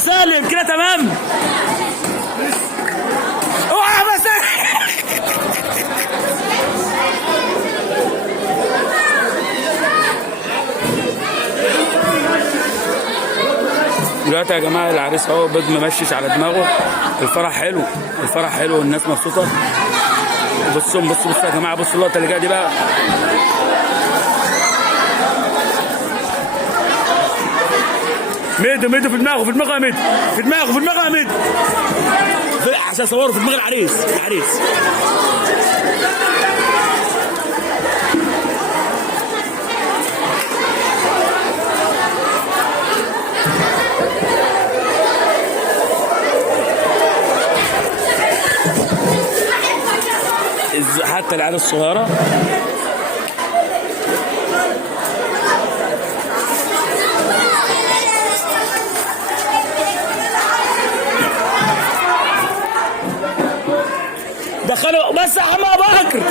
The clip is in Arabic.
سالم كده تمام. اوعى بس. دلوقتي يا جماعه العريس اهو بيض ممشش على دماغه. الفرح حلو، الفرح حلو والناس مبسوطه. بصوا بصوا بصوا يا جماعه، بصوا اللقطه اللي جايه دي بقى. ميدو ميدو في دماغه، في دماغه يا ميدو، في دماغه، في دماغه يا ميدو، عشان صوروا في دماغ العريس. العريس حتى العيال الصغيره دخلوا. بس يا عم ابو بكر